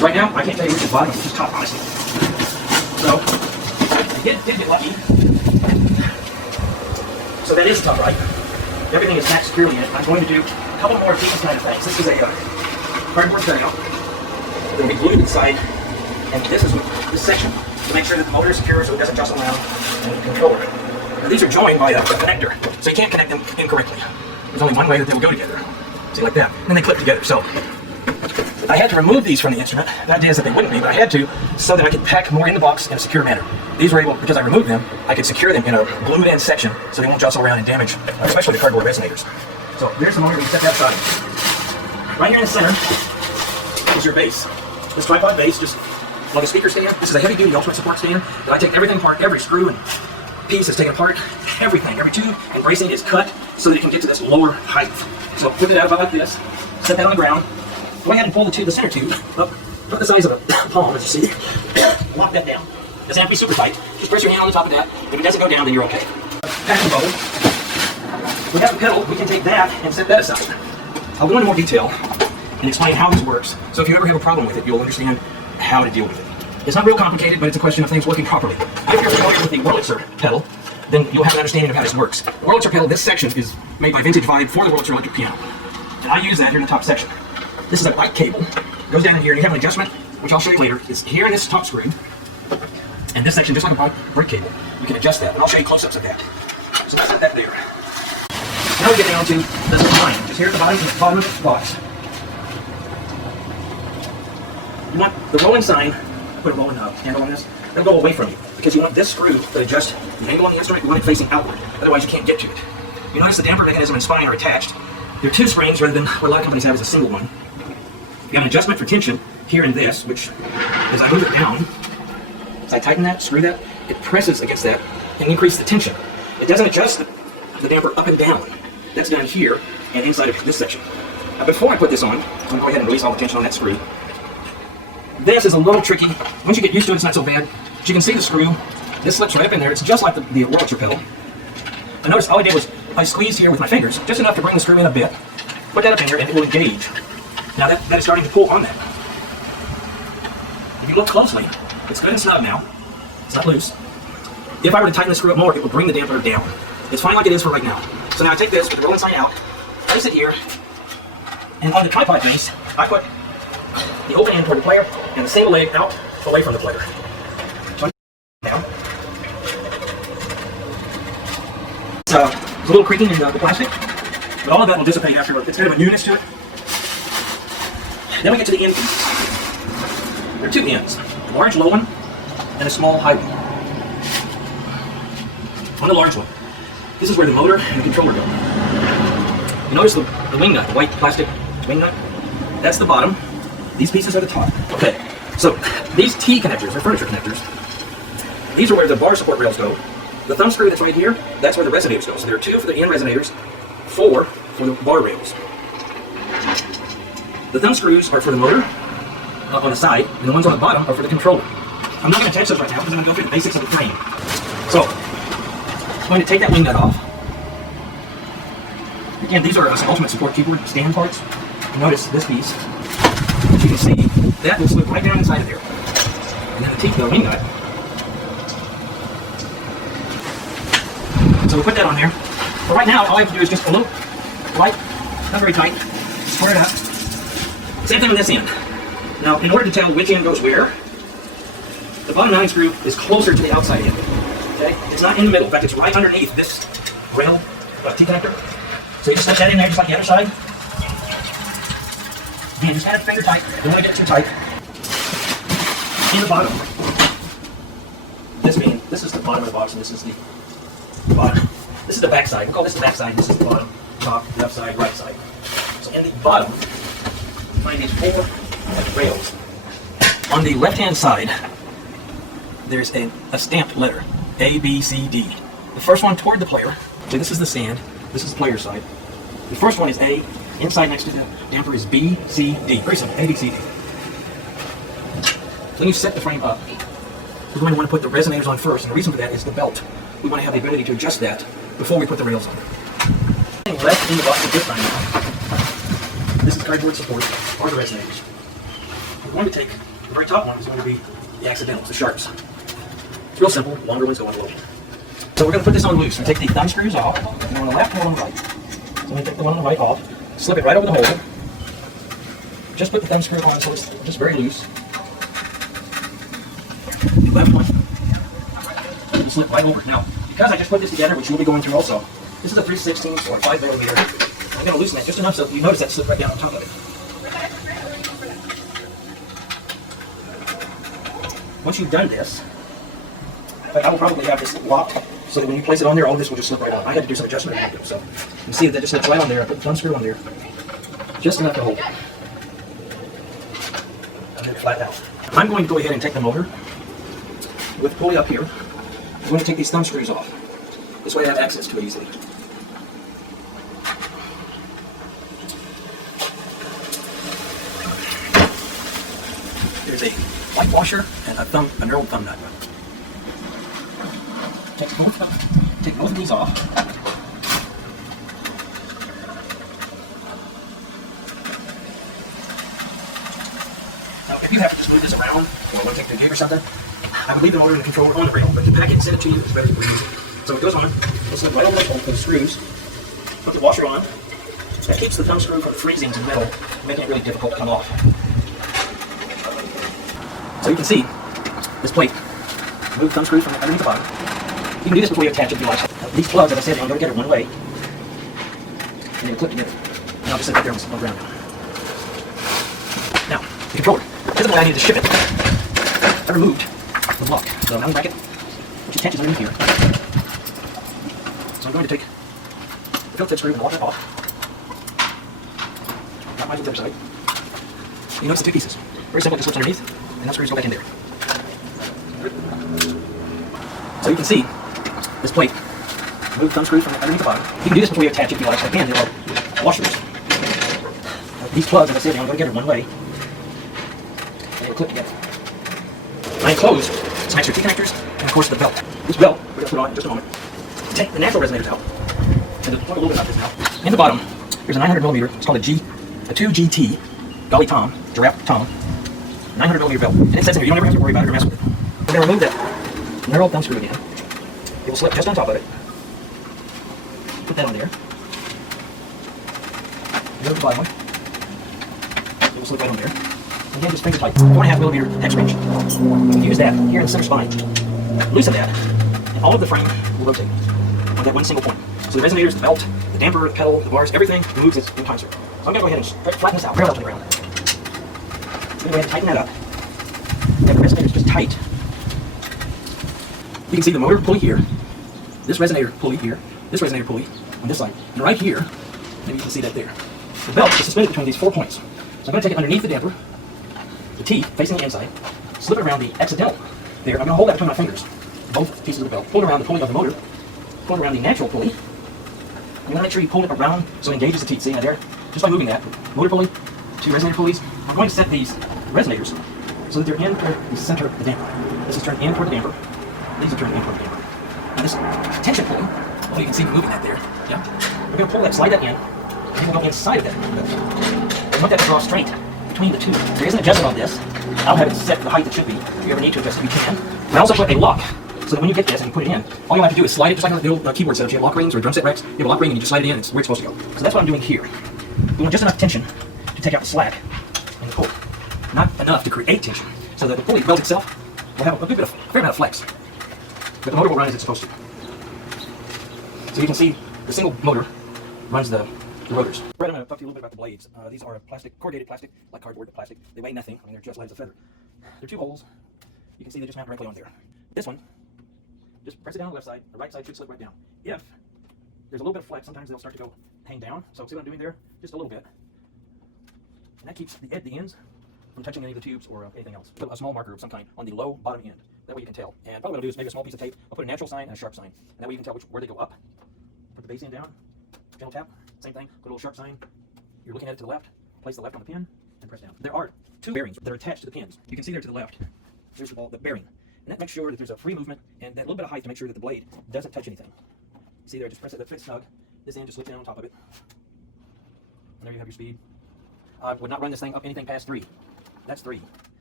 Right now, I can't tell you which is bottom, which is top, honestly. So, I did get lucky. So that is top right. Everything is stacked securely in it. I'm going to do a couple more of these kind of things. This is a cardboard cutout. It's going to be glued inside, and this is this section to make sure that the motor is secure so it doesn't jostle around and the controller. Now these are joined by a connector, so you can't connect them incorrectly. There's only one way that they will go together. See, like that. And then they clip together. So I had to remove these from the instrument. The idea is that they wouldn't be, but I had to so that I could pack more in the box in a secure manner. These were able, because I removed them, I could secure them in a glued-in section so they won't jostle around and damage, especially the cardboard resonators. So there's the motor. We set that aside. Right here in the center is your base. This tripod base, just like a speaker stand. This is a heavy-duty ultimate support stand that I take everything apart, every screw and piece is taken apart, everything, every tube and bracing is cut so that it can get to this lower height. So put it out about like this, set that on the ground, go ahead and pull the center tube up, about the size of a palm, as you see, lock that down. Doesn't have to be super tight, just press your hand on the top of that. If it doesn't go down, then you're okay. Packing bubble. We have a pedal, we can take that and set that aside. I'll go into more detail and explain how this works, so if you ever have a problem with it, you'll understand how to deal with it. It's not real complicated, but it's a question of things working properly. If you're familiar with the Wurlitzer pedal, then you'll have an understanding of how this works. The Wurlitzer pedal, this section is made by Vintage Vibe for the Wurlitzer electric piano. And I use that here in the top section. This is a white cable. It goes down in here, and you have an adjustment, which I'll show you later. It's here in this top screw. And this section, just like a brick cable, you can adjust that. And I'll show you close-ups of that. So that's that there. Now we get down to this line, just here at the bottom of the box. You want the rolling sign, put a rolling handle on this, that'll go away from you, because you want this screw to adjust the angle on the instrument. You want it facing outward, otherwise you can't get to it. You notice the damper mechanism and spine are attached. There are two springs rather than what a lot of companies have is a single one. You got an adjustment for tension here in this, which as I move it down, as I tighten that, screw that, it presses against that and increases the tension. It doesn't adjust the damper up and down. That's down here and inside of this section. Now before I put this on, I'm going to go ahead and release all the tension on that screw. This is a little tricky. Once you get used to it, it's not so bad. But you can see the screw. This slips right up in there. It's just like the Wurlitzer pedal. And notice all I did was I squeezed here with my fingers, just enough to bring the screw in a bit. Put that up in here and it will engage. Now that is starting to pull on that. If you look closely, it's good and snug now. It's not loose. If I were to tighten the screw up more, it would bring the damper down. It's fine like it is for right now. So now I take this with the rolling sign out, place it here, and on the tripod base, I put the open end toward the player and the single leg out away from the player. So down. It's a little creaking in the plastic, but all of that will dissipate after. It's kind of a newness to it. Then we get to the end piece. There are two ends, a large low one and a small high one. On the large one, this is where the motor and the controller go. You notice the wing nut, the white plastic wing nut? That's the bottom. These pieces are the top. Okay, so these T connectors, or furniture connectors, these are where the bar support rails go. The thumb screw that's right here, that's where the resonators go. So there are two for the end resonators, 4 for the bar rails. The thumb screws are for the motor on the side, and the ones on the bottom are for the controller. I'm not going to touch those right now because I'm going to go through the basics of the frame. So, I'm going to take that wing nut off. Again, these are some ultimate support keyboard stand parts. Notice this piece. As you can see, that will slip right down inside of there. And then the teeth, the wing nut. So we put that on there. But right now, all I have to do is just a little light, not very tight, square it up. Same thing on this end. Now, in order to tell which end goes where, the bottom mounting screw is closer to the outside end. Okay? It's not in the middle. In fact, it's right underneath this rail T-connector. So you just slip that in there just like the other side. And just kind of finger tight. Don't want to get too tight. In the bottom. This is the bottom of the box, and this is the bottom. This is the back side. We'll call this the back side. This is the bottom, top, left side, right side. So in the bottom, you find these 4 rails. On the left-hand side, there's a stamped letter, A, B, C, D. The first one toward the player. So this is the stand. This is the player side. The first one is A. Inside next to the damper is B, C, D. Very simple. A, B, C, D. When you set the frame up, we're going to want to put the resonators on first, and the reason for that is the belt. We want to have the ability to adjust that before we put the rails on. Left in the box at this time. This is cardboard support for the resonators. We're going to take The very top one is going to be the accidentals, the sharps. It's real simple. Longer ones go on below. So we're going to put this on loose. We take the thumb screws off. One on the left and one on the right. So I'm going to take the one on the right off. Slip it right over the hole. Just put the thumb screw on so it's just very loose. The left one. Slip right over. Now, because I just put this together, which you'll be going through also, this is a 3/16 or 5 millimeter. I'm going to loosen it just enough so you notice that slip right down on top of it. Once you've done this, I will probably have this locked so that when you place it on there, all of this will just slip right on. I had to do some adjustment in it, so you can see that just slips right on there. I put the thumb screw on there, just enough to hold it. And then flatten out. I'm going to go ahead and take the motor with the pulley up here. I'm going to take these thumb screws off. This way I have access to it easily. There's a light washer and a knurled thumb nut. Take both of these off. Now, if you have to just move this around, or want to take the gig or something, I would leave the motor and the controller on the rail, but to pack it and send it to you is better for easy. So it goes on. We'll slip right over the hole with the screws. Put the washer on. That keeps the thumb screw from freezing to metal, making it really difficult to come off. So you can see this plate. Move the thumb screw from underneath the bottom. You can do this before you attach it if you like. These plugs, as I said, they go together one way. And they clip together. And I'll just sit right there on the ground. Now, the controller. This is the way I needed to ship it. I removed the lock, the mounting bracket, which attaches underneath here. So I'm going to take the Phillips head screw and lock it off. Not my other side. You notice the two pieces. Very simple, it just slips underneath, and those screws go back in there. So you can see this plate. Move the thumb screw from underneath the bottom. You can do this before you attach it if you like. So again, there are washers. These plugs, as I said, they go together one way. And they clip together. I enclosed some extra T-connectors and of course the belt. This belt, we're going to put on in just a moment. Take the natural resonators out. And talk a little bit about this now. In the bottom, there's a 900 millimeter. It's called a 2GT, Golly Tom, Giraffe Tom, 900 millimeter belt. And it says in here, you don't ever have to worry about it or mess with it. We're going to remove that knurled thumb screw again. It will slip just on top of it. Put that on there. Go to the bottom one. It will slip right on there. Again, just finger tight. 4.5 millimeter hex wrench. You can use that here in the center spine. Loosen that, and all of the frame will rotate on that one single point. So the resonators, the belt, the damper, the pedal, the bars, everything moves in concert. So I'm going to go ahead and flatten this out, parallel to the ground. I'm going to go ahead and tighten that up. And the resonator's just tight. You can see the motor pulley here, this resonator pulley here, this resonator pulley on this side, and right here, maybe you can see that there. The belt is suspended between these 4 points. So I'm going to take it underneath the damper, the teeth facing the inside, slip it around the accidental there. I'm going to hold that between my fingers, both pieces of the belt. Pull it around the pulley of the motor, pull it around the natural pulley. I'm going to make sure you pull it around so it engages the teeth. See, there, just by moving that. Motor pulley, 2 resonator pulleys. I'm going to set these resonators so that they're in toward the center of the damper. This is turned in toward the damper. These are turned in toward the damper. Now this tension pulley, well, you can see me moving that there. Yeah. We're going to pull that, slide that in, and we'll go inside of that. I want that to draw straight between the two. There is an adjustment on this. I'll have it set to the height it should be. If you ever need to adjust it, you can. And I also put a lock, so that when you get this and you put it in, all you have to do is slide it just like a little keyboard setup. You have lock rings or drum set racks, you have a lock ring and you just slide it in and it's where it's supposed to go. So that's what I'm doing here. We want just enough tension to take out the slack in the pulley. Not enough to create tension, so that the pulley belt itself will have a fair amount of flex. But the motor will run as it's supposed to. So you can see the single motor runs the rotors. Right, I'm going to talk to you a little bit about the blades. These are plastic, corrugated plastic, like cardboard, but plastic. They weigh nothing. I mean, they're just light as a feather. There are 2 holes. You can see they just mount directly on there. This one, just press it down on the left side. The right side should slip right down. If there's a little bit of flex, sometimes they'll start to go hang down. So see what I'm doing there? Just a little bit. And that keeps the ends from touching any of the tubes or anything else. Put a small marker of some kind on the low bottom end. That way you can tell. And probably what I'll do is maybe a small piece of tape. I'll put a natural sign and a sharp sign. And that way you can tell where they go up. Put the base end down. Gentle tap. Same thing. Put a little sharp sign. You're looking at it to the left. Place the left on the pin and press down. There are 2 bearings that are attached to the pins. You can see there to the left. There's the bearing. And that makes sure that there's a free movement and that little bit of height to make sure that the blade doesn't touch anything. See there, just press it, that fits snug. This end just slips in on top of it. And there you have your speed. I would not run this thing up anything past 3. That's 3.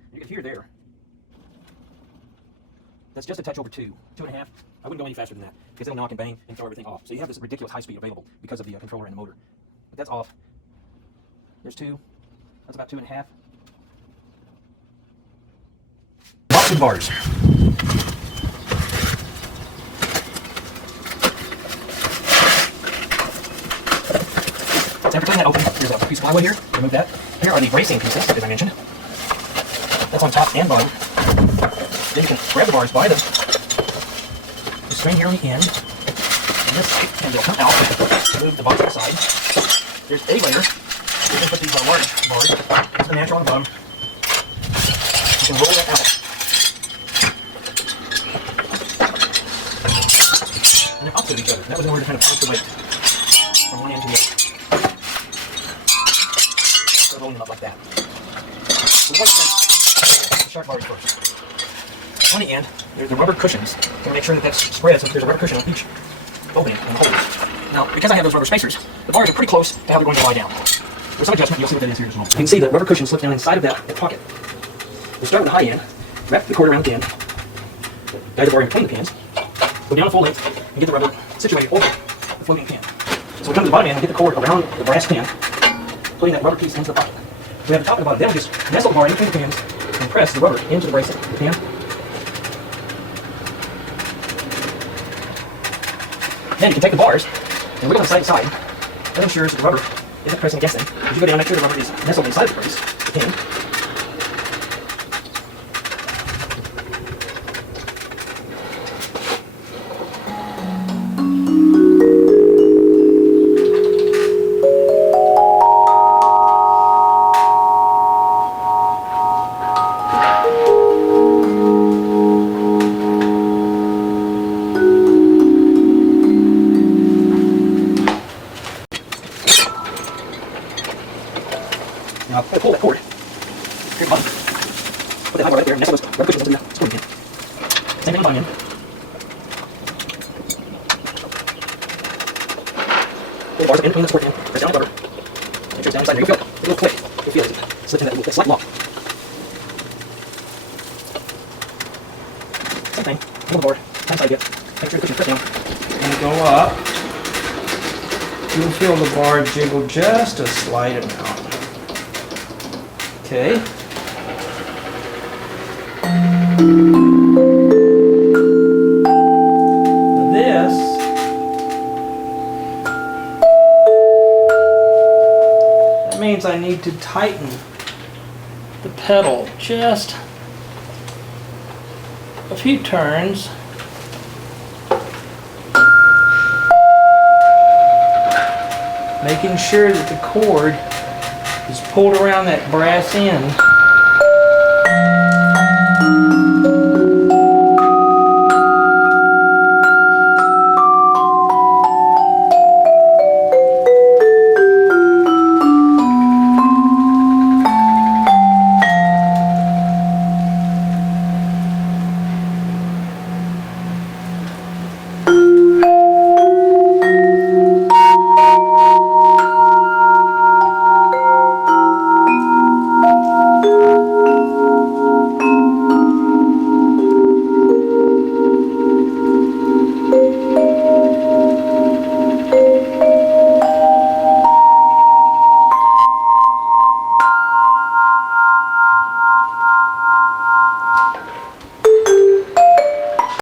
You can hear there. That's just a touch over 2, 2.5. I wouldn't go any faster than that because it'll knock and bang and throw everything off. So you have this ridiculous high speed available because of the controller and the motor. But that's off. There's 2. That's about 2.5. Lots of bars. After cutting that open, there's a piece of plywood here. Remove that. Here are the bracing pieces, as I mentioned. That's on top and bottom. Then you can grab the bars by the string here on the end. And this and they'll come out. Move the box to the side. There's a layer. You can put these large bars. That's the natural on the bottom. You can roll that out. And they're opposite of each other. That was in order to kind of balance the weight from one end to the other. Rolling them up like that. So the sharp bars first. On the end, there's the rubber cushions to make sure that that's spread so that there's a rubber cushion on each opening and holes. Now, because I have those rubber spacers, the bars are pretty close to how they're going to lie down. With some adjustment, you'll see what that is here in a moment. You can see the rubber cushion slips down inside of that pocket. We'll start with the high end, wrap the cord around the pin, guide the bar in between the pins, go down a full length, and get the rubber situated over the floating pin. So we come to the bottom end and get the cord around the brass pin, putting that rubber piece into the pocket. We have the top and the bottom. Then we just nestle the bar in between the pins and press the rubber into the bracing of the pin. Then you can take the bars and wiggle them side to side. That ensures that the rubber isn't pressing against them. As you go down, make sure the rubber is nestled inside the brace, the pin. Now, pull that cord. Here, bottom. Put that hot bar right there, and nestle those rubber cushions into the scoring pin. Same thing on the bottom end. Pull the bars up in between the scoring pin, press down the rubber. Make sure it's down inside there. You'll feel it. A little click. You'll feel it. Slips in that slight lock. Same thing. Pull the bar. Time side bit. Make sure the cushion press down. And go up. You'll feel the bar jiggle just a slight amount. Okay. Now this that means I need to tighten the pedal just a few turns. Making sure that the cord is pulled around that brass end.